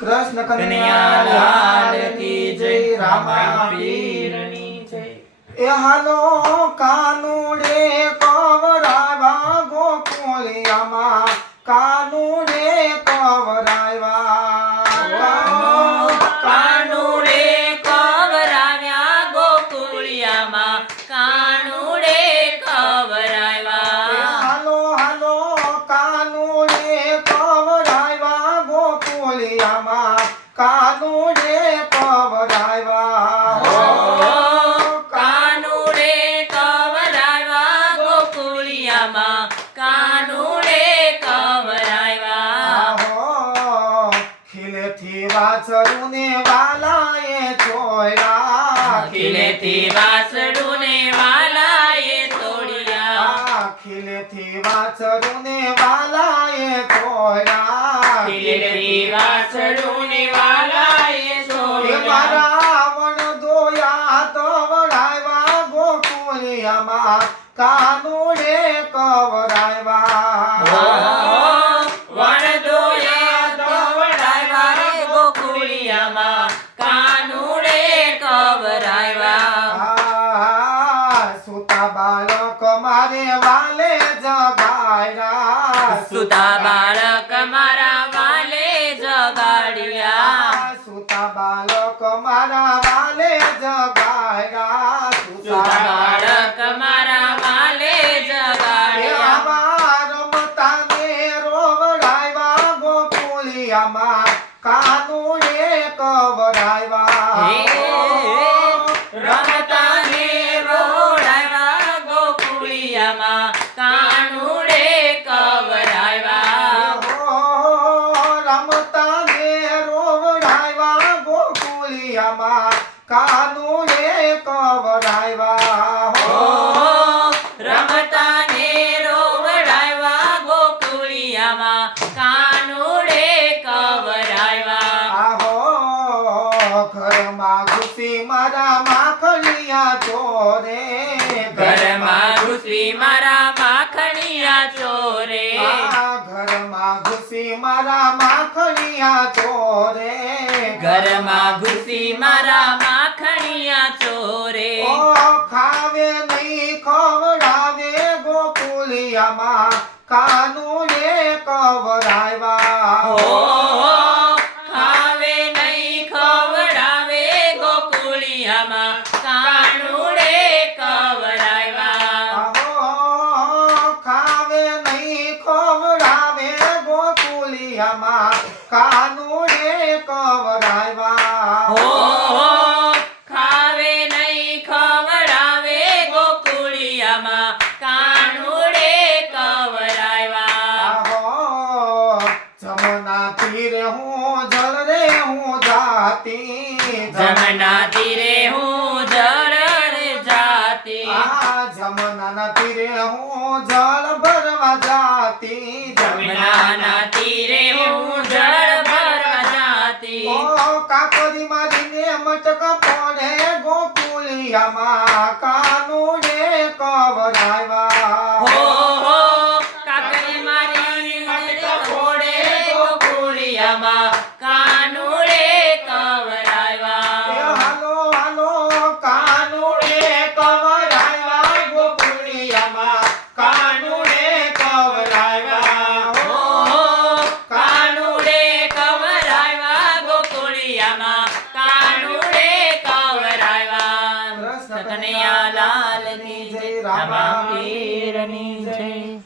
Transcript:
कृष्ण कन्हैया लाल की जय रामा पीर ए हालो कानुड़े कवरावा गोकुलियामा कानुड़े कवरावा कानुड़े कवराव्या गोकुलियामा कानुड़े कवरावा हालो हालो कानुड़े कवरावा गोकुलियामा कानुड़े कवरावा वासरुने वाला ये छोड़ा खिले थी वासरुने वाला ये तोड़िया खिले थी वासरुने वाला ये छोड़ा खिले थी वासरुने वाला ये तोड़िया रावण दोया तो वड़ावा गोकुलियामा कानुड़े कवरावा कानुड़े कवरावा सुता बालक मारे वाले जगाड़ा सुता बालक मारा वाले जगाड़िया सुता बालक मारा वाले जगाड़ा सुता बालक मारा वाले जगाड़िया रमता ने रोवड़ावा गोकुलियामा कानुड़े कवरावा रमता ने रोड़ावा गोकुलियामा कानुड़े कवरावा रमता ने रोवड़ावा गोकुलियामा कानुड़े कवरावा रमता ने रोवड़ावा गोकुलियामा कानुड़े कवरावा घरमा घुसी मारा माखणिया चोरे घरमा घुसी मारा माखणिया चोरे घरमा घुसी मारा माखणिया चोरे घरमा घुसी मारा माखणिया चोरे खावे नहीं खवड़ावे गोकुलियामा कानुड़े कवरावा खावे नहीं खवड़ावे गोकुलियामा कानुड़े कवरावा खावे नहीं खवड़ावे गोकुलियामा कानुड़े कवरावा खावे नहीं खवड़ावे गोकुलियामा कानुड़े कवरावा जमुना तीरे हूँ जल रे हूँ जाती जमुना तीरे हूँ जल रे जाती जमुना तीरे हूँ जल भरवा जाती जमुना तीरे हूँ जल भरवा जाती काकोरी मारी ने मटक पड़े गोकुलियामा कानुड़े कवरावा काकोरी मारी मटक पड़े गोकुलियामा कानुड़े कवरावा हालो हालो कानुड़े कवरावा गोकुलियामा कानुड़े कवरावा कानुड़े कवरावा गोकुलियामा कानुड़े कवरावा कृष्ण कन्हैया लाल की जय रामा पीर की जय।